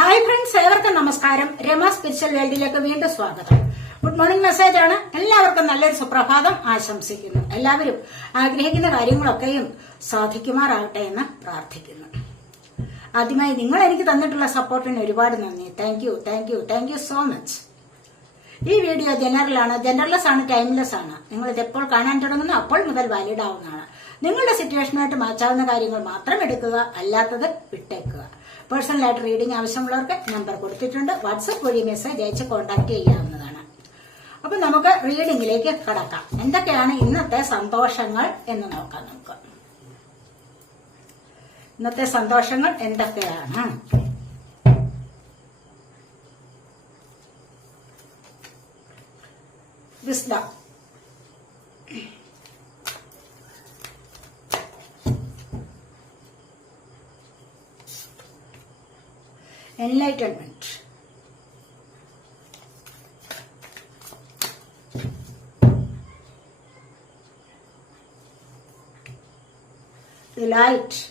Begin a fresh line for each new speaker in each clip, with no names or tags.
Hi friends ഏവർക്കും നമസ്കാരം. Rama spiritual വേൾഡിലേക്ക് വീണ്ടും സ്വാഗതം. ഗുഡ് മോർണിംഗ് മെസ്സേജ് ആണ്. എല്ലാവർക്കും നല്ലൊരു സുപ്രഭാതം ആശംസിക്കുന്നു. എല്ലാവരും ആഗ്രഹിക്കുന്ന കാര്യങ്ങളൊക്കെയും സാധിക്കുമാറാകട്ടെ എന്ന് പ്രാർത്ഥിക്കുന്നു. ആദ്യമായി നിങ്ങൾ എനിക്ക് തന്നിട്ടുള്ള സപ്പോർട്ടിന് ഒരുപാട് നന്ദി. Thank you thank you thank you so much ഈ വീഡിയോ ജനറലാണ് ജനറൽലെസ് ആണ് ടൈംലെസ് ആണ്. നിങ്ങൾ ഇത് എപ്പോൾ കാണാൻ തുടങ്ങുന്നു അപ്പോൾ മുതൽ വാലിഡ് ആവുന്നതാണ്. നിങ്ങളുടെ സിറ്റുവേഷനുമായിട്ട് മാച്ചാവുന്ന കാര്യങ്ങൾ മാത്രം എടുക്കുക അല്ലാത്തത് വിട്ടേക്കുക. പേഴ്സണലായിട്ട് റീഡിംഗ് ആവശ്യമുള്ളവർക്ക് നമ്പർ കൊടുത്തിട്ടുണ്ട്. വാട്സപ്പ് വഴി മെസ്സേജ് അയച്ച് കോൺടാക്ട് ചെയ്യാവുന്നതാണ്. അപ്പൊ നമുക്ക് റീഡിംഗിലേക്ക് കടക്കാം. എന്തൊക്കെയാണ് ഇന്നത്തെ സന്തോഷങ്ങൾ എന്ന് നോക്കാം നമുക്ക്. ഇന്നത്തെ സന്തോഷങ്ങൾ എന്തൊക്കെയാണ്? Wisdom. Enlightenment. The light.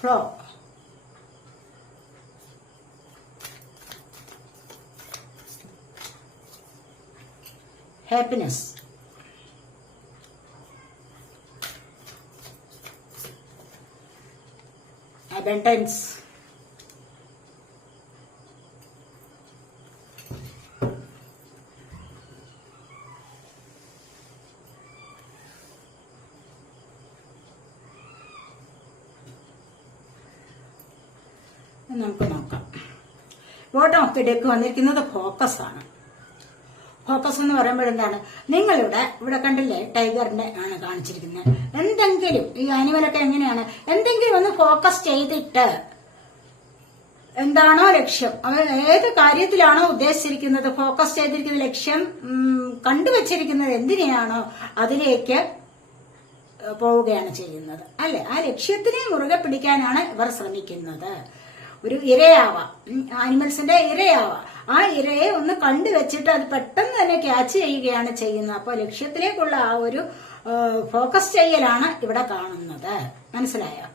Flow happiness abundance നമുക്ക് നോക്കാം. ബോട്ടം ഓഫ് ദി ഡെക്ക് വന്നിരിക്കുന്നത് ഫോക്കസ് ആണ്. ഫോക്കസ് എന്ന് പറയുമ്പോൾ എന്താണ് നിങ്ങളിവിടെ ഇവിടെ കണ്ടില്ലേ ടൈഗറിന്റെ ആണ് കാണിച്ചിരിക്കുന്നത്. എന്തെങ്കിലും ഈ ആനിമലൊക്കെ എങ്ങനെയാണ്? എന്തെങ്കിലും ഒന്ന് ഫോക്കസ് ചെയ്തിട്ട് എന്താണോ ലക്ഷ്യം? അവർ ഏത് കാര്യത്തിലാണോ ഉദ്ദേശിച്ചിരിക്കുന്നത്? ഫോക്കസ് ചെയ്തിരിക്കുന്ന ലക്ഷ്യം കണ്ടുവച്ചിരിക്കുന്നത് എന്തിനെയാണോ അതിലേക്ക് പോവുകയാണ് ചെയ്യുന്നത്. അല്ലെ? ആ ലക്ഷ്യത്തിനെ മുറുകെ പിടിക്കാനാണ് ഇവർ ശ്രമിക്കുന്നത്. ഒരു ഇരയാവാം. ആനിമൽസിന്റെ ഇരയാവാം. ആ ഇരയെ ഒന്ന് കണ്ടു വെച്ചിട്ട് അത് പെട്ടെന്ന് തന്നെ ക്യാച്ച് ചെയ്യുകയാണ് ചെയ്യുന്നത്. അപ്പോൾ ലക്ഷ്യത്തിലേക്കുള്ള ആ ഒരു ഫോക്കസ് ചെയ്യലാണ് ഇവിടെ കാണുന്നത്. മനസ്സിലായോ?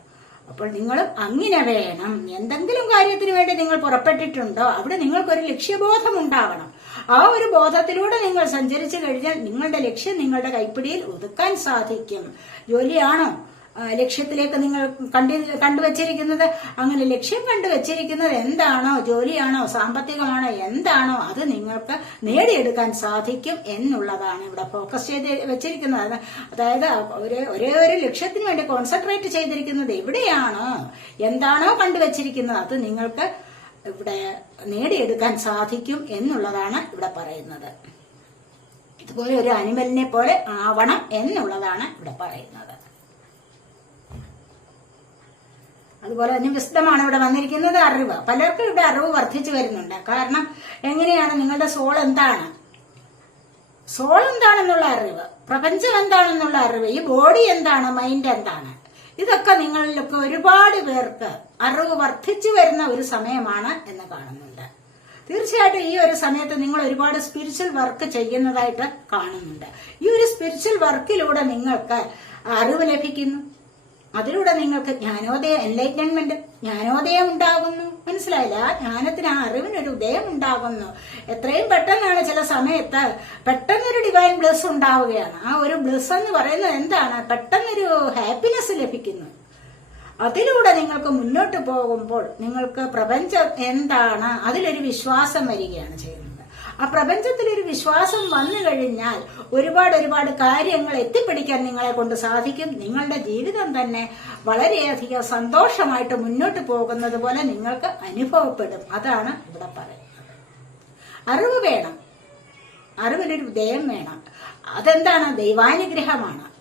അപ്പോൾ നിങ്ങൾ അങ്ങനെ വേണം. എന്തെങ്കിലും കാര്യത്തിന് വേണ്ടി നിങ്ങൾ പുറപ്പെട്ടിട്ടുണ്ടോ? അവിടെ നിങ്ങൾക്കൊരു ലക്ഷ്യബോധം ഉണ്ടാവണം. ആ ഒരു ബോധത്തിലൂടെ നിങ്ങൾ സഞ്ചരിച്ചു കഴിഞ്ഞാൽ നിങ്ങളുടെ ലക്ഷ്യം നിങ്ങളുടെ കൈപ്പിടിയിൽ ഒതുക്കാൻ സാധിക്കും. ജോലിയാണോ? ലക്ഷ്യത്തിലേക്ക് നിങ്ങൾ കണ്ടി കണ്ടുവച്ചിരിക്കുന്നത്? അങ്ങനെ ലക്ഷ്യം കണ്ടുവച്ചിരിക്കുന്നത് എന്താണോ? ജോലിയാണോ? സാമ്പത്തികമാണോ? എന്താണോ? അത് നിങ്ങൾക്ക് നേടിയെടുക്കാൻ സാധിക്കും എന്നുള്ളതാണ് ഇവിടെ ഫോക്കസ് ചെയ്ത് വെച്ചിരിക്കുന്നത്. അതായത് ഒരേ ഒരേ ഒരു ലക്ഷ്യത്തിന് വേണ്ടി കോൺസെൻട്രേറ്റ് ചെയ്തിരിക്കുന്നത് എവിടെയാണോ? എന്താണോ കണ്ടുവച്ചിരിക്കുന്നത്? അത് നിങ്ങൾക്ക് ഇവിടെ നേടിയെടുക്കാൻ സാധിക്കും എന്നുള്ളതാണ് ഇവിടെ പറയുന്നത്. ഇതുപോലെ ഒരു അനിമലിനെ പോലെ ആവണം എന്നുള്ളതാണ് ഇവിടെ പറയുന്നത്. അതുപോലെ തന്നെ വിശദമാണ് ഇവിടെ വന്നിരിക്കുന്നത് അറിവ്. പലർക്കും ഇവിടെ അറിവ് വർദ്ധിച്ചു വരുന്നുണ്ട്. കാരണം എങ്ങനെയാണ് നിങ്ങളുടെ സോൾ എന്താണ്? സോൾ എന്താണെന്നുള്ള അറിവ്. പ്രപഞ്ചം എന്താണെന്നുള്ള അറിവ്. ഈ ബോഡി എന്താണ്? മൈൻഡ് എന്താണ്? ഇതൊക്കെ നിങ്ങളിലൊക്കെ ഒരുപാട് പേർക്ക് അറിവ് വർദ്ധിച്ചു വരുന്ന ഒരു സമയമാണ് എന്ന് കാണുന്നുണ്ട്. തീർച്ചയായിട്ടും ഈ ഒരു സമയത്ത് നിങ്ങൾ ഒരുപാട് സ്പിരിച്വൽ വർക്ക് ചെയ്യുന്നതായിട്ട് കാണുന്നുണ്ട്. ഈ ഒരു സ്പിരിച്വൽ വർക്കിലൂടെ നിങ്ങൾക്ക് അറിവ് ലഭിക്കുന്നു. അതിലൂടെ നിങ്ങൾക്ക് ജ്ഞാനോദയം എൻലൈറ്റൻമെന്റ് ജ്ഞാനോദയം ഉണ്ടാകുന്നു. മനസ്സിലായില്ല? ആ ജ്ഞാനത്തിന് ആ അറിവിനൊരു ഉദയം ഉണ്ടാകുന്നു. എത്രയും പെട്ടെന്നാണ് ചില സമയത്ത് പെട്ടെന്നൊരു ഡിവൈൻ ബ്ലസ് ഉണ്ടാവുകയാണ്. ആ ഒരു ബ്ലസ് എന്ന് പറയുന്നത് എന്താണ്? പെട്ടെന്നൊരു ഹാപ്പിനെസ് ലഭിക്കുന്നു. അതിലൂടെ നിങ്ങൾക്ക് മുന്നോട്ട് പോകുമ്പോൾ നിങ്ങൾക്ക് പ്രപഞ്ചം എന്താണ്? അതിലൊരു വിശ്വാസം വരികയാണ് ചെയ്യുന്നത്. ആ പ്രപഞ്ചത്തിൽ ഒരു വിശ്വാസം വന്നു കഴിഞ്ഞാൽ ഒരുപാട് ഒരുപാട് കാര്യങ്ങൾ എത്തിപ്പിടിക്കാൻ നിങ്ങളെ കൊണ്ട് സാധിക്കും. നിങ്ങളുടെ ജീവിതം തന്നെ വളരെയധികം സന്തോഷമായിട്ട് മുന്നോട്ട് പോകുന്നത് പോലെ നിങ്ങൾക്ക് അനുഭവപ്പെടും. അതാണ് ഇവിടെ പറയുന്നത്. അറിവ് വേണം. അറിവിനൊരു ദയം വേണം. അതെന്താണ്? ദൈവാനുഗ്രഹമാണ്.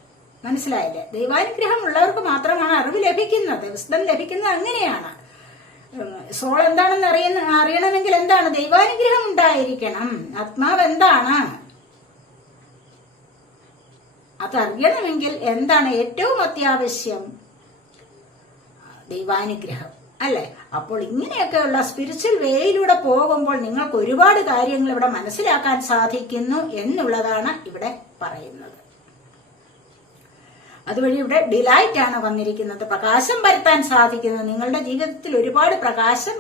മനസ്സിലായില്ലേ? ദൈവാനുഗ്രഹം ഉള്ളവർക്ക് മാത്രമാണ് അറിവ് ലഭിക്കുന്നത്. വിസ്തം ലഭിക്കുന്നത് അങ്ങനെയാണ്. സോൾ എന്താണെന്ന് അറിയുന്ന അറിയണമെങ്കിൽ എന്താണ്? ദൈവാനുഗ്രഹം ഉണ്ടായിരിക്കണം. ആത്മാവ് എന്താണ്? അതറിയണമെങ്കിൽ എന്താണ് ഏറ്റവും അത്യാവശ്യം? ദൈവാനുഗ്രഹം അല്ലെ? അപ്പോൾ ഇങ്ങനെയൊക്കെയുള്ള സ്പിരിച്വൽ വേയിലൂടെ പോകുമ്പോൾ നിങ്ങൾക്ക് ഒരുപാട് കാര്യങ്ങൾ ഇവിടെ മനസ്സിലാക്കാൻ സാധിക്കുന്നു എന്നുള്ളതാണ് ഇവിടെ പറയുന്നത്. അതുവഴി ഇവിടെ ഡിലൈറ്റ് ആണ് വന്നിരിക്കുന്നത്. പ്രകാശം പരത്താൻ സാധിക്കുന്നത് നിങ്ങളുടെ ജീവിതത്തിൽ ഒരുപാട് പ്രകാശം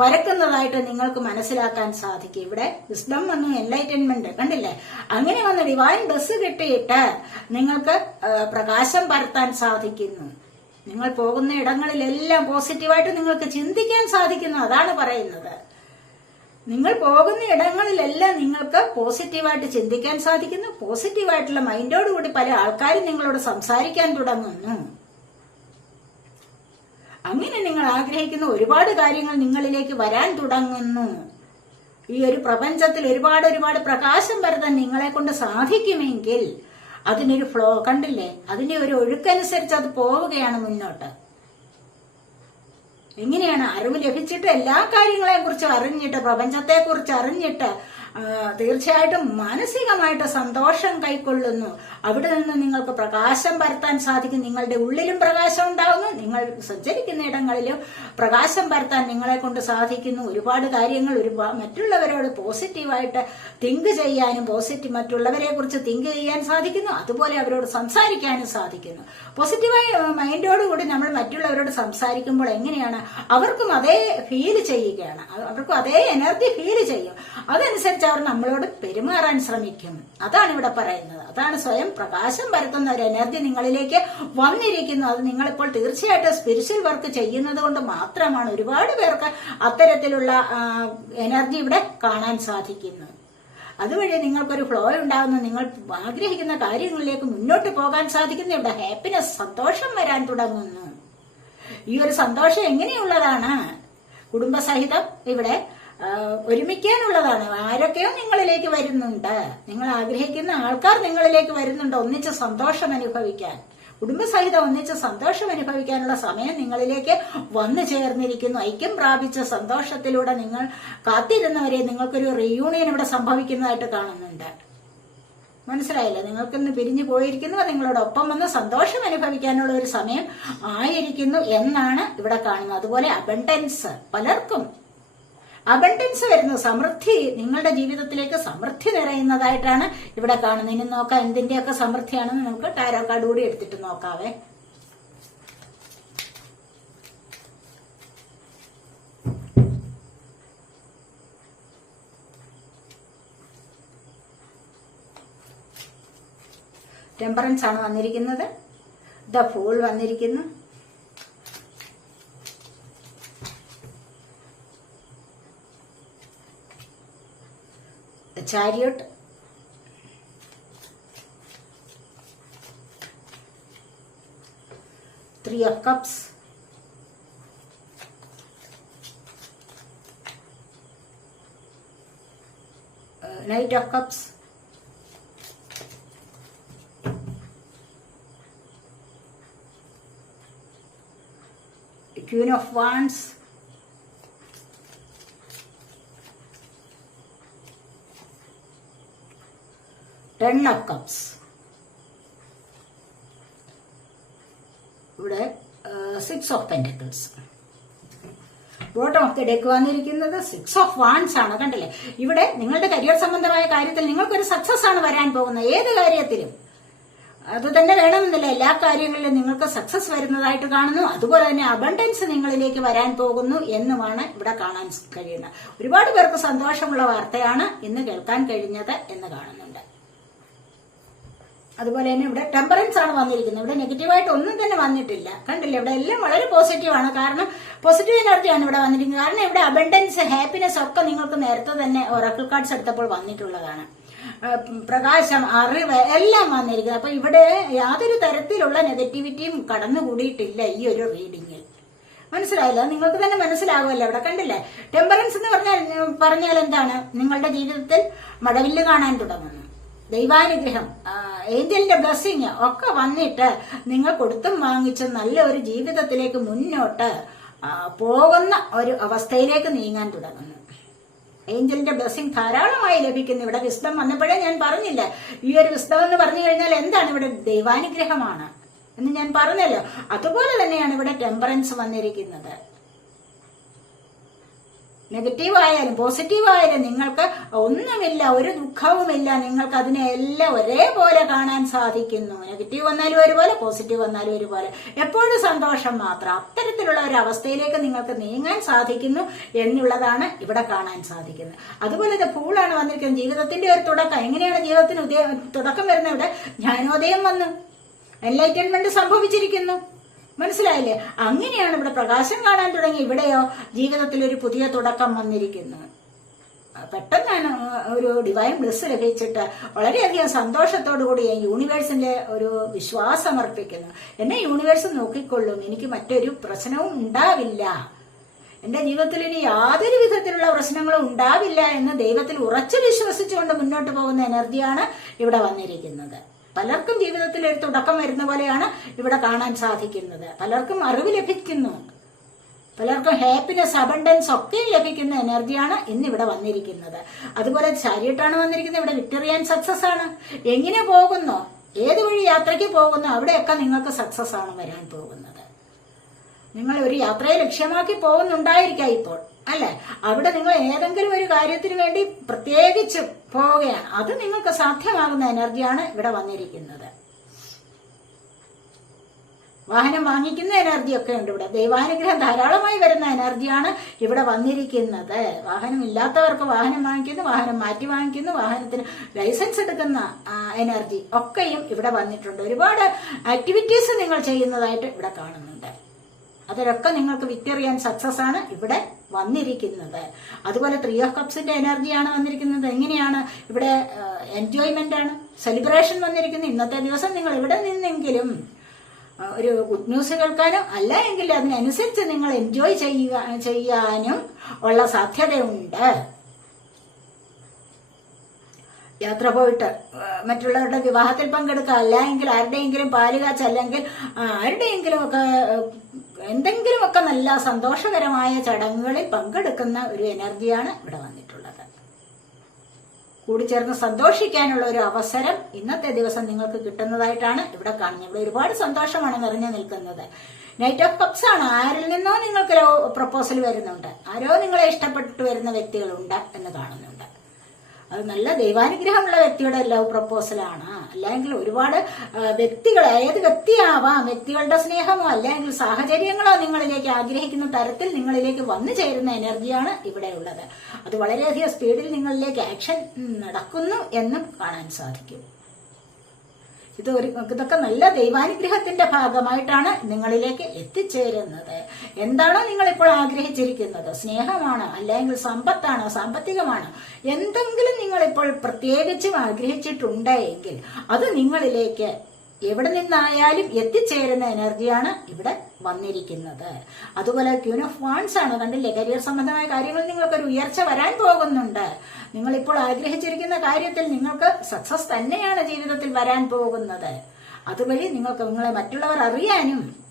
പരക്കുന്നതായിട്ട് നിങ്ങൾക്ക് മനസ്സിലാക്കാൻ സാധിക്കും. ഇവിടെ വിസ്ഡം വന്നു എൻലൈറ്റൻമെന്റ് കണ്ടില്ലേ? അങ്ങനെ വന്ന ഡിവൈൻ ബസ് കിട്ടിയിട്ട് നിങ്ങൾക്ക് പ്രകാശം പരത്താൻ സാധിക്കുന്നു. നിങ്ങൾ പോകുന്ന ഇടങ്ങളിലെല്ലാം പോസിറ്റീവായിട്ട് നിങ്ങൾക്ക് ചിന്തിക്കാൻ സാധിക്കുന്നു. അതാണ് പറയുന്നത്. നിങ്ങൾ പോകുന്ന ഇടങ്ങളിലെല്ലാം നിങ്ങൾക്ക് പോസിറ്റീവായിട്ട് ചിന്തിക്കാൻ സാധിക്കുന്നു. പോസിറ്റീവായിട്ടുള്ള മൈൻഡോടുകൂടി പല ആൾക്കാരും നിങ്ങളോട് സംസാരിക്കാൻ തുടങ്ങുന്നു. അങ്ങനെ നിങ്ങൾ ആഗ്രഹിക്കുന്ന ഒരുപാട് കാര്യങ്ങൾ നിങ്ങളിലേക്ക് വരാൻ തുടങ്ങുന്നു. ഈ ഒരു പ്രപഞ്ചത്തിൽ ഒരുപാട് ഒരുപാട് പ്രകാശം വരുത്താൻ നിങ്ങളെ കൊണ്ട് സാധിക്കുമെങ്കിൽ അതിനൊരു ഫ്ലോ കണ്ടില്ലേ? അതിന്റെ ഒരു ഒഴുക്കനുസരിച്ച് അത് പോവുകയാണ് മുന്നോട്ട്. എങ്ങനെയാണ് അറിവ് ലഭിച്ചിട്ട് എല്ലാ കാര്യങ്ങളെയും കുറിച്ച് അറിഞ്ഞിട്ട് പ്രപഞ്ചത്തെ കുറിച്ച് അറിഞ്ഞിട്ട് തീർച്ചയായിട്ടും മാനസികമായിട്ട് സന്തോഷം കൈക്കൊള്ളുന്നു. അവിടെ നിന്ന് നിങ്ങൾക്ക് പ്രകാശം പരത്താൻ സാധിക്കും. നിങ്ങളുടെ ഉള്ളിലും പ്രകാശം ഉണ്ടാകുന്നു. നിങ്ങൾ സഞ്ചരിക്കുന്ന ഇടങ്ങളിലും പ്രകാശം പരത്താൻ നിങ്ങളെ കൊണ്ട് സാധിക്കുന്നു. ഒരുപാട് കാര്യങ്ങൾ ഒരു മറ്റുള്ളവരോട് പോസിറ്റീവായിട്ട് തിങ്ക് ചെയ്യാനും പോസിറ്റീവ് മറ്റുള്ളവരെ കുറിച്ച് തിങ്ക് ചെയ്യാൻ സാധിക്കുന്നു. അതുപോലെ അവരോട് സംസാരിക്കാനും സാധിക്കുന്നു. പോസിറ്റീവായ മൈൻഡോടുകൂടി നമ്മൾ മറ്റുള്ളവരോട് സംസാരിക്കുമ്പോൾ എങ്ങനെയാണ്? അവർക്കും അതേ ഫീൽ ചെയ്യുകയാണ്. അവർക്കും അതേ എനർജി ഫീൽ ചെയ്യും. അതനുസരിച്ച് അവർ നമ്മളോട് പെരുമാറാൻ ശ്രമിക്കും. അതാണ് ഇവിടെ പറയുന്നത്. അതാണ് സ്വയം പ്രകാശം പരത്തുന്ന ഒരു എനർജി നിങ്ങളിലേക്ക് വന്നിരിക്കുന്നു. അത് നിങ്ങളിപ്പോൾ തീർച്ചയായിട്ടും സ്പിരിച്വൽ വർക്ക് ചെയ്യുന്നത് കൊണ്ട് മാത്രമാണ് ഒരുപാട് പേർക്ക് അത്തരത്തിലുള്ള എനർജി ഇവിടെ കാണാൻ സാധിക്കുന്നത്. അതുവഴി നിങ്ങൾക്കൊരു ഫ്ലോ ഉണ്ടാകുന്നു. നിങ്ങൾ ആഗ്രഹിക്കുന്ന കാര്യങ്ങളിലേക്ക് മുന്നോട്ട് പോകാൻ സാധിക്കുന്നു. ഇവിടെ ഹാപ്പിനെസ് സന്തോഷം വരാൻ തുടങ്ങുന്നു. ഈ ഒരു സന്തോഷം എങ്ങനെയുള്ളതാണ്? കുടുംബസഹിതം ഇവിടെ ഒരുമിക്കാനുള്ളതാണ്. ആരൊക്കെയോ നിങ്ങളിലേക്ക് വരുന്നുണ്ട്. നിങ്ങൾ ആഗ്രഹിക്കുന്ന ആൾക്കാർ നിങ്ങളിലേക്ക് വരുന്നുണ്ട്. ഒന്നിച്ച് സന്തോഷം അനുഭവിക്കാൻ. കുടുംബസഹിതം ഒന്നിച്ച് സന്തോഷം അനുഭവിക്കാനുള്ള സമയം നിങ്ങളിലേക്ക് വന്നു ചേർന്നിരിക്കുന്നു. ഐക്യം പ്രാപിച്ച സന്തോഷത്തിലൂടെ നിങ്ങൾ കാത്തിരുന്നവരെ നിങ്ങൾക്കൊരു റീയൂണിയൻ ഇവിടെ സംഭവിക്കുന്നതായിട്ട് കാണുന്നുണ്ട്. മനസ്സിലായില്ലേ? നിങ്ങൾക്കിന്ന് പിരിഞ്ഞു പോയിരിക്കുന്നു നിങ്ങളോടൊപ്പം വന്ന് സന്തോഷം അനുഭവിക്കാനുള്ള ഒരു സമയം ആയിരിക്കുന്നു എന്നാണ് ഇവിടെ കാണുന്നത്. അതുപോലെ അബണ്ടൻസ് പലർക്കും അബണ്ടൻസ് വരുന്നു സമൃദ്ധി നിങ്ങളുടെ ജീവിതത്തിലേക്ക് സമൃദ്ധി നിറയുന്നതായിട്ടാണ് ഇവിടെ കാണുന്നത്. ഇനി നോക്കാം എന്തിന്റെയൊക്കെ സമൃദ്ധിയാണെന്ന് നമുക്ക് ടാരോ കാർഡ് കൂടി എടുത്തിട്ട് നോക്കാവേ. ടെമ്പറൻസ് ആണ് വന്നിരിക്കുന്നത്. ദ ഫൂൾ വന്നിരിക്കുന്നു. chariot. Three of cups. Uh, knight of cups. Queen of wands. Ten of cups ഇവിടെ six of pentacles bottom of the deck വന്നിരിക്കുന്നത് സിക്സ് ഓഫ് വാൻസ് ആണ് കണ്ടില്ലേ? ഇവിടെ നിങ്ങളുടെ കരിയർ സംബന്ധമായ കാര്യത്തിൽ നിങ്ങൾക്കൊരു സക്സസ് ആണ് വരാൻ പോകുന്നത്. ഏത് കാര്യത്തിലും. അത് തന്നെ വേണമെന്നില്ല. എല്ലാ കാര്യങ്ങളിലും നിങ്ങൾക്ക് സക്സസ് വരുന്നതായിട്ട് കാണുന്നു. അതുപോലെ തന്നെ അബണ്ടൻസ് നിങ്ങളിലേക്ക് വരാൻ പോകുന്നു എന്നുമാണ് ഇവിടെ കാണാൻ കഴിയുന്നത്. ഒരുപാട് പേർക്ക് സന്തോഷമുള്ള വാർത്തയാണ് ഇന്ന് കേൾക്കാൻ കഴിഞ്ഞത് എന്ന് കാണുന്നുണ്ട്. അതുപോലെ തന്നെ ഇവിടെ ടെമ്പറൻസ് ആണ് വന്നിരിക്കുന്നത്. ഇവിടെ നെഗറ്റീവായിട്ട് ഒന്നും തന്നെ വന്നിട്ടില്ല. കണ്ടില്ല? ഇവിടെ എല്ലാം വളരെ പോസിറ്റീവാണ് കാരണം പോസിറ്റീവ് എനർജിയാണ് ഇവിടെ വന്നിരിക്കുന്നത്. കാരണം ഇവിടെ അബണ്ടൻസ് ഹാപ്പിനെസ് ഒക്കെ നിങ്ങൾക്ക് നേരത്തെ തന്നെ ഒറക്കിൾ കാർഡ്സ് എടുത്തപ്പോൾ വന്നിട്ടുള്ളതാണ്. പ്രകാശം അറിവ് എല്ലാം വന്നിരിക്കുന്നത്. അപ്പൊ ഇവിടെ യാതൊരു തരത്തിലുള്ള നെഗറ്റിവിറ്റിയും കടന്നുകൂടിയിട്ടില്ല ഈ ഒരു റീഡിങ്ങിൽ മനസ്സിലായില്ല? നിങ്ങൾക്ക് തന്നെ മനസ്സിലാകുമല്ലോ ഇവിടെ. കണ്ടില്ലേ? ടെമ്പറൻസ് എന്ന് പറഞ്ഞാൽ പറഞ്ഞാൽ എന്താണ്? നിങ്ങളുടെ ജീവിതത്തിൽ മഴവില്ല് കാണാൻ തുടങ്ങുന്നു. ദൈവാനുഗ്രഹം ഏഞ്ചലിന്റെ ബ്ലെസ്സിങ് ഒക്കെ വന്നിട്ട് നിങ്ങൾ കൊടുത്തും വാങ്ങിച്ച് നല്ല ഒരു ജീവിതത്തിലേക്ക് മുന്നോട്ട് പോകുന്ന ഒരു അവസ്ഥയിലേക്ക് നീങ്ങാൻ തുടങ്ങുന്നു. ഏഞ്ചലിന്റെ ബ്ലെസ്സിങ് ധാരാളമായി ലഭിക്കുന്നു. ഇവിടെ വിസ്തം വന്നപ്പോഴേ ഞാൻ പറഞ്ഞില്ല ഈ ഒരു വിസ്തം എന്ന് പറഞ്ഞു കഴിഞ്ഞാൽ എന്താണ് ഇവിടെ ദൈവാനുഗ്രഹമാണ് എന്ന് ഞാൻ പറഞ്ഞല്ലോ. അതുപോലെ തന്നെയാണ് ഇവിടെ ടെമ്പറൻസ് വന്നിരിക്കുന്നത്. നെഗറ്റീവ് ആയാലും പോസിറ്റീവ് ആയാലും നിങ്ങൾക്ക് ഒന്നുമില്ല ഒരു ദുഃഖവുമില്ല. നിങ്ങൾക്ക് അതിനെ എല്ലാം ഒരേപോലെ കാണാൻ സാധിക്കുന്നു. നെഗറ്റീവ് വന്നാലും ഒരുപോലെ പോസിറ്റീവ് വന്നാലും ഒരുപോലെ. എപ്പോഴും സന്തോഷം മാത്രം. അത്തരത്തിലുള്ള ഒരു അവസ്ഥയിലേക്ക് നിങ്ങൾക്ക് നീങ്ങാൻ സാധിക്കുന്നു എന്നുള്ളതാണ് ഇവിടെ കാണാൻ സാധിക്കുന്നത്. അതുപോലെ ഇത് പൂളാണ് വന്നിരിക്കുന്നത്. ജീവിതത്തിന്റെ ഒരു തുടക്കം. എങ്ങനെയാണ് ജീവിതത്തിന് തുടക്കം വരുന്നത് ഇവിടെ? ജ്ഞാനോദയം വന്നു. എൻലൈറ്റൻമെന്റ് സംഭവിച്ചിരിക്കുന്നു. മനസ്സിലായില്ലേ? അങ്ങനെയാണ് ഇവിടെ പ്രകാശം കാണാൻ തുടങ്ങി. ഇവിടെയോ ജീവിതത്തിൽ ഒരു പുതിയ തുടക്കം വന്നിരിക്കുന്നു. പെട്ടെന്നാണ് ഒരു ഡിവൈൻ ബ്ലസ് ലഭിച്ചിട്ട് വളരെയധികം സന്തോഷത്തോടു കൂടി ഞാൻ യൂണിവേഴ്സിന്റെ ഒരു വിശ്വാസം അർപ്പിക്കുന്നു. എന്നെ യൂണിവേഴ്സ് നോക്കിക്കൊള്ളും. എനിക്ക് മറ്റൊരു പ്രശ്നവും ഉണ്ടാവില്ല. എന്റെ ജീവിതത്തിൽ ഇനി യാതൊരു വിധത്തിലുള്ള പ്രശ്നങ്ങളും ഉണ്ടാവില്ല എന്ന് ദൈവത്തിൽ ഉറച്ചു വിശ്വസിച്ചുകൊണ്ട് മുന്നോട്ട് പോകുന്ന എനർജിയാണ് ഇവിടെ വന്നിരിക്കുന്നത്. പലർക്കും ജീവിതത്തിൽ ഒരു തുടക്കം വരുന്ന പോലെയാണ് ഇവിടെ കാണാൻ സാധിക്കുന്നത്. പലർക്കും അറിവ് ലഭിക്കുന്നു. പലർക്കും ഹാപ്പിനെസ് അബണ്ടൻസ് ഒക്കെ ലഭിക്കുന്ന എനർജിയാണ് ഇന്ന് ഇവിടെ വന്നിരിക്കുന്നത്. അതുപോലെ ശരീരത്താണ് വന്നിരിക്കുന്നത്. ഇവിടെ വിക്ടറിയൻ സക്സസ് ആണ്. എങ്ങനെ പോകുന്നു? ഏത് വഴി യാത്രയ്ക്ക് പോകുന്നു? അവിടെയൊക്കെ നിങ്ങൾക്ക് സക്സസ് ആണ് വരാൻ പോകുന്നത്. നിങ്ങൾ ഒരു യാത്രയെ ലക്ഷ്യമാക്കി പോകുന്നുണ്ടായിരിക്കാം ഇപ്പോൾ. അല്ലെ? അവിടെ നിങ്ങൾ ഏതെങ്കിലും ഒരു കാര്യത്തിന് വേണ്ടി പ്രത്യേകിച്ച് പോവുകയാണ്. അത് നിങ്ങൾക്ക് സാധ്യമാകുന്ന എനർജിയാണ് ഇവിടെ വന്നിരിക്കുന്നത്. വാഹനം വാങ്ങിക്കുന്ന എനർജി ഒക്കെ ഉണ്ട് ഇവിടെ. ദൈവാനുഗ്രഹം ധാരാളമായി വരുന്ന എനർജിയാണ് ഇവിടെ വന്നിരിക്കുന്നത്. വാഹനം ഇല്ലാത്തവർക്ക് വാഹനം വാങ്ങിക്കുന്നു വാഹനം മാറ്റി വാങ്ങിക്കുന്നു വാഹനത്തിന് ലൈസൻസ് എടുക്കുന്ന എനർജി ഒക്കെയും ഇവിടെ വന്നിട്ടുണ്ട്. ഒരുപാട് ആക്ടിവിറ്റീസ് നിങ്ങൾ ചെയ്യുന്നതായിട്ട് ഇവിടെ കാണുന്നുണ്ട്. അതിലൊക്കെ നിങ്ങൾക്ക് വിക്ടറിയൻ സക്സസ് ആണ് ഇവിടെ വന്നിരിക്കുന്നത്. അതുപോലെ ത്രീ ഓഫ് കപ്സിന്റെ എനർജിയാണ് വന്നിരിക്കുന്നത്. എങ്ങനെയാണ് ഇവിടെ എൻജോയ്മെന്റ് ആണ്? സെലിബ്രേഷൻ വന്നിരിക്കുന്നത് ഇന്നത്തെ ദിവസം നിങ്ങൾ ഇവിടെ നിന്നെങ്കിലും ഒരു ഗുഡ് ന്യൂസ് കേൾക്കാനും അല്ല എങ്കിൽ അതിനനുസരിച്ച് നിങ്ങൾ എൻജോയ് ചെയ്യുക ചെയ്യാനും ഉള്ള സാധ്യതയുണ്ട്. യാത്ര പോയിട്ട് മറ്റുള്ളവരുടെ വിവാഹത്തിൽ പങ്കെടുക്കുക അല്ല എങ്കിൽ ആരുടെയെങ്കിലും പാലുകാച്ച അല്ലെങ്കിൽ ആരുടെയെങ്കിലും ഒക്കെ എന്തെങ്കിലുമൊക്കെ നല്ല സന്തോഷകരമായ ചടങ്ങുകളിൽ പങ്കെടുക്കുന്ന ഒരു എനർജിയാണ് ഇവിടെ വന്നിട്ടുള്ളത്. കൂടിച്ചേർന്ന് സന്തോഷിക്കാനുള്ള ഒരു അവസരം ഇന്നത്തെ ദിവസം നിങ്ങൾക്ക് കിട്ടുന്നതായിട്ടാണ് ഇവിടെ കാണുന്നത്. ഇവിടെ ഒരുപാട് സന്തോഷമാണ് നിറഞ്ഞു നിൽക്കുന്നത്. നൈറ്റ് ഓഫ് കപ്സ് ആണ്. ആരിൽ നിന്നോ നിങ്ങൾക്ക് പ്രപ്പോസൽ വരുന്നുണ്ട്. ആരോ നിങ്ങളെ ഇഷ്ടപ്പെട്ടിട്ട് വരുന്ന വ്യക്തികളുണ്ട് എന്ന് കാണുന്നുണ്ട്. അത് നല്ല ദൈവാനുഗ്രഹമുള്ള വ്യക്തിയുടെ ലവ് പ്രപ്പോസലാണ് അല്ലെങ്കിൽ ഒരുപാട് വ്യക്തികൾ ഏത് വ്യക്തിയാവാം വ്യക്തികളുടെ സ്നേഹമോ അല്ലെങ്കിൽ സാഹചര്യങ്ങളോ നിങ്ങളിലേക്ക് ആഗ്രഹിക്കുന്ന തരത്തിൽ നിങ്ങളിലേക്ക് വന്നു ചേരുന്ന എനർജിയാണ് ഇവിടെ ഉള്ളത്. അത് വളരെയധികം സ്പീഡിൽ നിങ്ങളിലേക്ക് ആക്ഷൻ നടക്കുന്നു എന്നും കാണാൻ സാധിക്കും. ഇത് ഒരു ഇതൊക്കെ നല്ല ദൈവാനുഗ്രഹത്തിന്റെ ഭാഗമായിട്ടാണ് നിങ്ങളിലേക്ക് എത്തിച്ചേരുന്നത്. എന്താണോ നിങ്ങൾ ഇപ്പോൾ ആഗ്രഹിച്ചിരിക്കുന്നത്? സ്നേഹമാണ് അല്ലെങ്കിൽ സമ്പത്താണോ സാമ്പത്തികമാണോ? എന്തെങ്കിലും നിങ്ങൾ ഇപ്പോൾ പ്രത്യേകിച്ചും ആഗ്രഹിച്ചിട്ടുണ്ടെങ്കിൽ അത് നിങ്ങളിലേക്ക് എവിടെ നിന്നായാലും എത്തിച്ചേരുന്ന എനർജിയാണ് ഇവിടെ വന്നിരിക്കുന്നത്. അതുപോലെ ക്യൂൻ ഓഫ് വാൺസ് ആണ് കണ്ടില്ലേ? കരിയർ സംബന്ധമായ കാര്യങ്ങളിൽ നിങ്ങൾക്കൊരു ഉയർച്ച വരാൻ പോകുന്നുണ്ട്. നിങ്ങൾ ഇപ്പോൾ ആഗ്രഹിച്ചിരിക്കുന്ന കാര്യത്തിൽ നിങ്ങൾക്ക് സക്സസ് തന്നെയാണ് ജീവിതത്തിൽ വരാൻ പോകുന്നത്. അതുവഴി നിങ്ങൾക്ക് നിങ്ങളെ മറ്റുള്ളവർ അറിയാനും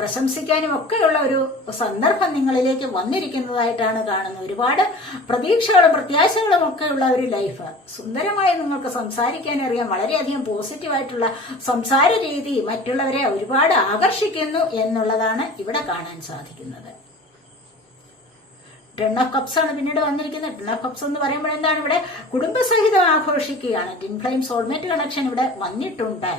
പ്രശംസിക്കാനും ഒക്കെയുള്ള ഒരു സന്ദർഭം നിങ്ങളിലേക്ക് വന്നിരിക്കുന്നതായിട്ടാണ് കാണുന്നത്. ഒരുപാട് പ്രതീക്ഷകളും പ്രത്യാശകളും ഒക്കെയുള്ള ഒരു ലൈഫ്. സുന്ദരമായി നിങ്ങൾക്ക് സംസാരിക്കാൻ അറിയാം. വളരെയധികം പോസിറ്റീവായിട്ടുള്ള സംസാര രീതി മറ്റുള്ളവരെ ഒരുപാട് ആകർഷിക്കുന്നു എന്നുള്ളതാണ് ഇവിടെ കാണാൻ സാധിക്കുന്നത്. ടെൺ ഓഫ് കപ്സ് ആണ് പിന്നീട് വന്നിരിക്കുന്നത്. ടെൺ ഓഫ് കപ്സ് എന്ന് പറയുമ്പോൾ എന്താണ് ഇവിടെ? കുടുംബസഹിതം ആഘോഷിക്കുകയാണ്. ടിൻ ഫ്ലെയിം സോൾമേറ്റ് കണക്ഷൻ ഇവിടെ വന്നിട്ടുണ്ട്.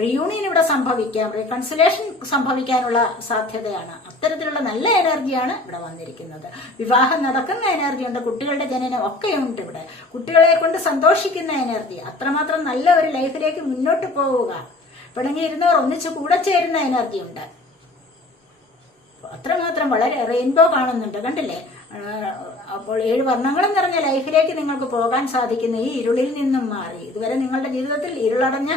റിയൂണിയൻ ഇവിടെ സംഭവിക്കാം. റീകൺസിലേഷൻ സംഭവിക്കാനുള്ള സാധ്യതയാണ്. അത്തരത്തിലുള്ള നല്ല എനർജിയാണ് ഇവിടെ വന്നിരിക്കുന്നത്. വിവാഹം നടക്കുന്ന എനർജി ഉണ്ട്. കുട്ടികളുടെ ജനനം ഒക്കെ ഉണ്ട് ഇവിടെ. കുട്ടികളെ കൊണ്ട് സന്തോഷിക്കുന്ന എനർജി അത്രമാത്രം നല്ല ഒരു ലൈഫിലേക്ക് മുന്നോട്ട് പോവുക. പിണങ്ങിയിരുന്നവർ ഒന്നിച്ച് കൂടെ ചേരുന്ന എനർജി ഉണ്ട്. അത്രമാത്രം വളരെ റെയിൻബോ കാണുന്നുണ്ട്. കണ്ടില്ലേ? അപ്പോൾ ഏഴ് വർണങ്ങളും നിറഞ്ഞ ലൈഫിലേക്ക് നിങ്ങൾക്ക് പോകാൻ സാധിക്കുന്ന ഈ ഇരുളിൽ നിന്നും മാറി. ഇതുവരെ നിങ്ങളുടെ ജീവിതത്തിൽ ഇരുളടഞ്ഞ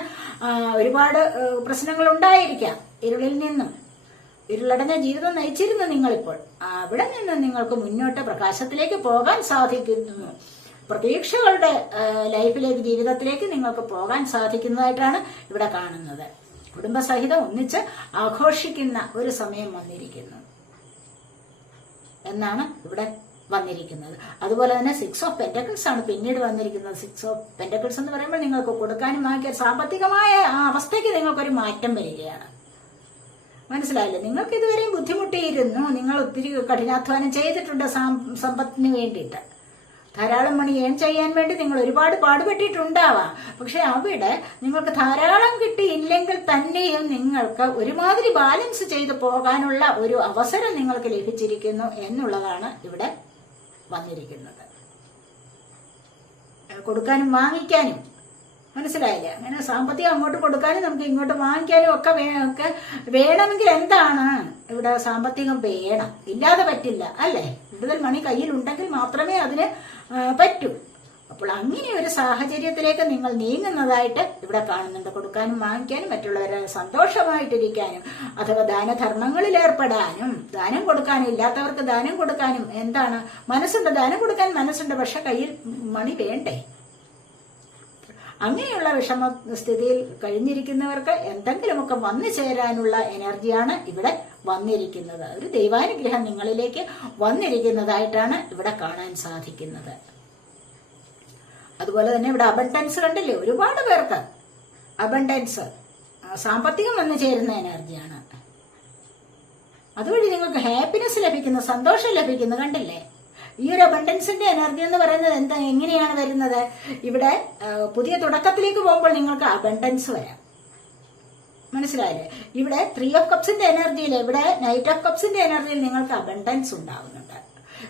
ഒരുപാട് പ്രശ്നങ്ങൾ ഉണ്ടായിരിക്കാം ഇരുളിൽ നിന്നും. ഇരുളടഞ്ഞ ജീവിതം നയിച്ചിരുന്നു നിങ്ങളിപ്പോൾ. അവിടെ നിന്ന് നിങ്ങൾക്ക് മുന്നോട്ട് പ്രകാശത്തിലേക്ക് പോകാൻ സാധിക്കുന്നു. പ്രതീക്ഷകളുടെ ലൈഫിലേക്ക് ജീവിതത്തിലേക്ക് നിങ്ങൾക്ക് പോകാൻ സാധിക്കുന്നതായിട്ടാണ് ഇവിടെ കാണുന്നത്. കുടുംബസഹിതം ഒന്നിച്ച് ആഘോഷിക്കുന്ന ഒരു സമയം വന്നിരിക്കുന്നു. എന്നാണ് ഇവിടെ വന്നിരിക്കുന്നത്. അതുപോലെ തന്നെ സിക്സ് ഓഫ് പെന്റക്കിൾസ് ആണ് പിന്നീട് വന്നിരിക്കുന്നത്. സിക്സ് ഓഫ് പെന്റക്കിൾസ് എന്ന് പറയുമ്പോൾ നിങ്ങൾക്ക് കൊടുക്കാനും വാങ്ങിക്കാൻ സാമ്പത്തികമായ ആ അവസ്ഥയ്ക്ക് നിങ്ങൾക്കൊരു മാറ്റം വരികയാണ്. മനസ്സിലായില്ലേ? നിങ്ങൾക്ക് ഇതുവരെയും ബുദ്ധിമുട്ടിയിരുന്നു. നിങ്ങൾ ഒത്തിരി കഠിനാധ്വാനം ചെയ്തിട്ടുണ്ട് സമ്പത്തിന് വേണ്ടിയിട്ട്. ധാരാളം മണി ഏൺ ചെയ്യാൻ വേണ്ടി നിങ്ങൾ ഒരുപാട് പാടുപെട്ടിട്ടുണ്ടാവാം. പക്ഷെ അവിടെ നിങ്ങൾക്ക് ധാരാളം കിട്ടിയില്ലെങ്കിൽ തന്നെയും നിങ്ങൾക്ക് ഒരുമാതിരി ബാലൻസ് ചെയ്ത് പോകാനുള്ള ഒരു അവസരം നിങ്ങൾക്ക് ലഭിച്ചിരിക്കുന്നു എന്നുള്ളതാണ് ഇവിടെ വന്നിരിക്കുന്നത്. കൊടുക്കാനും വാങ്ങിക്കാനും. മനസ്സിലായില്ലേ? അങ്ങനെ സാമ്പത്തികം അങ്ങോട്ട് കൊടുക്കാനും നമുക്ക് ഇങ്ങോട്ട് വാങ്ങിക്കാനും ഒക്കെ ഒക്കെ വേണമെങ്കിൽ എന്താണ്? ഇവിടെ സാമ്പത്തികം വേണം. ഇല്ലാതെ പറ്റില്ല അല്ലേ? കൂടുതൽ മണി കയ്യിൽ ഉണ്ടെങ്കിൽ മാത്രമേ അതിന് പറ്റൂ. അപ്പോൾ അങ്ങനെ ഒരു സാഹചര്യത്തിലേക്ക് നിങ്ങൾ നീങ്ങുന്നതായിട്ട് ഇവിടെ കാണുന്നുണ്ട്. കൊടുക്കാനും വാങ്ങിക്കാനും മറ്റുള്ളവരെ സന്തോഷമായിട്ടിരിക്കാനും അഥവാ ദാനധർമ്മങ്ങളിൽ ഏർപ്പെടാനും ദാനം കൊടുക്കാനും ഇല്ലാത്തവർക്ക് ദാനം കൊടുക്കാനും എന്താണ് മനസ്സുണ്ട്? ദാനം കൊടുക്കാൻ മനസ്സുണ്ട് പക്ഷെ കയ്യിൽ മണി വേണ്ടേ? അങ്ങനെയുള്ള വിഷമ സ്ഥിതിയിൽ കഴിഞ്ഞിരിക്കുന്നവർക്ക് എന്തെങ്കിലുമൊക്കെ വന്നു ചേരാനുള്ള എനർജിയാണ് ഇവിടെ വന്നിരിക്കുന്നത്. ഒരു ദൈവാനുഗ്രഹം നിങ്ങളിലേക്ക് വന്നിരിക്കുന്നതായിട്ടാണ് ഇവിടെ കാണാൻ സാധിക്കുന്നത്. അതുപോലെ തന്നെ ഇവിടെ അബണ്ടൻസ് കണ്ടില്ലേ? ഒരുപാട് പേർക്ക് അബണ്ടൻസ് സാമ്പത്തികം വന്നു ചേരുന്ന എനർജിയാണ്. അതുവഴി നിങ്ങൾക്ക് ഹാപ്പിനെസ് ലഭിക്കുന്നു സന്തോഷം ലഭിക്കുന്നു കണ്ടില്ലേ? ഈ ഒരു അബണ്ടൻസിന്റെ എനർജി എന്ന് പറയുന്നത് എന്താ? എങ്ങനെയാണ് വരുന്നത്? ഇവിടെ പുതിയ തുടക്കത്തിലേക്ക് പോകുമ്പോൾ നിങ്ങൾക്ക് അബണ്ടൻസ് വരാം. മനസ്സിലായില്ലേ? ഇവിടെ ത്രീ ഓഫ് കപ്സിന്റെ എനർജിയിൽ ഇവിടെ നൈറ്റ് ഓഫ് കപ്സിന്റെ എനർജിയിൽ നിങ്ങൾക്ക് അബണ്ടൻസ് ഉണ്ടാവുന്നുണ്ട്.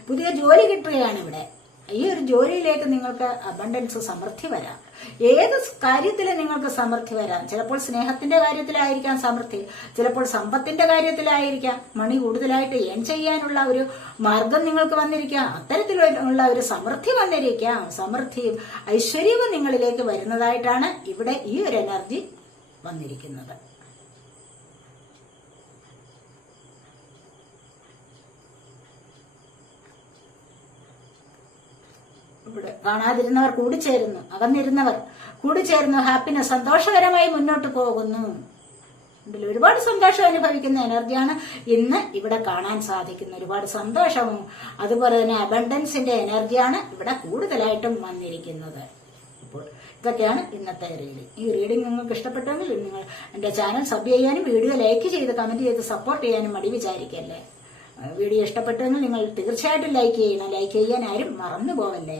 പുതിയ ജോലി കിട്ടുകയാണ് ഇവിടെ. ഈ ഒരു ജോലിയിലേക്ക് നിങ്ങൾക്ക് അബണ്ടൻസ് സമൃദ്ധി വരാം. ഏത് കാര്യത്തിൽ നിങ്ങൾക്ക് സമൃദ്ധി വരാം. ചിലപ്പോൾ സ്നേഹത്തിന്റെ കാര്യത്തിലായിരിക്കാം സമൃദ്ധി. ചിലപ്പോൾ സമ്പത്തിന്റെ കാര്യത്തിലായിരിക്കാം. മണി കൂടുതലായിട്ട് ഏൺ ചെയ്യാനുള്ള ഒരു മാർഗം നിങ്ങൾക്ക് വന്നിരിക്കാം. അത്തരത്തിലുള്ള ഒരു സമൃദ്ധി വന്നിരിക്കാം. സമൃദ്ധിയും ഐശ്വര്യവും നിങ്ങളിലേക്ക് വരുന്നതായിട്ടാണ് ഇവിടെ ഈ ഒരു എനർജി വന്നിരിക്കുന്നത്. ഇവിടെ കാണാതിരുന്നവർ കൂടിച്ചേരുന്നു. അകന്നിരുന്നവർ കൂടിച്ചേരുന്നു. ഹാപ്പിനെസ് സന്തോഷകരമായി മുന്നോട്ട് പോകുന്നു. ഒരുപാട് സന്തോഷം അനുഭവിക്കുന്ന എനർജിയാണ് ഇന്ന് ഇവിടെ കാണാൻ സാധിക്കുന്നത്. ഒരുപാട് സന്തോഷവും അതുപോലെ തന്നെ അബണ്ടൻസിന്റെ എനർജിയാണ് ഇവിടെ കൂടുതലായിട്ടും വന്നിരിക്കുന്നത്. അപ്പോൾ ഇതൊക്കെയാണ് ഇന്നത്തെ റീഡിംഗ് ഈ റീഡിംഗ് നിങ്ങൾക്ക് ഇഷ്ടപ്പെട്ടെങ്കിൽ നിങ്ങൾ എന്റെ ചാനൽ സബ് ചെയ്യാനും വീഡിയോ ലൈക്ക് ചെയ്ത് കമന്റ് ചെയ്ത് സപ്പോർട്ട് ചെയ്യാനും മടി വിചാരിക്കല്ലേ? വീഡിയോ ഇഷ്ടപ്പെട്ടെങ്കിൽ നിങ്ങൾ തീർച്ചയായിട്ടും ലൈക്ക് ചെയ്യണം. ലൈക്ക് ചെയ്യാൻ ആരും മറന്നു പോവല്ലേ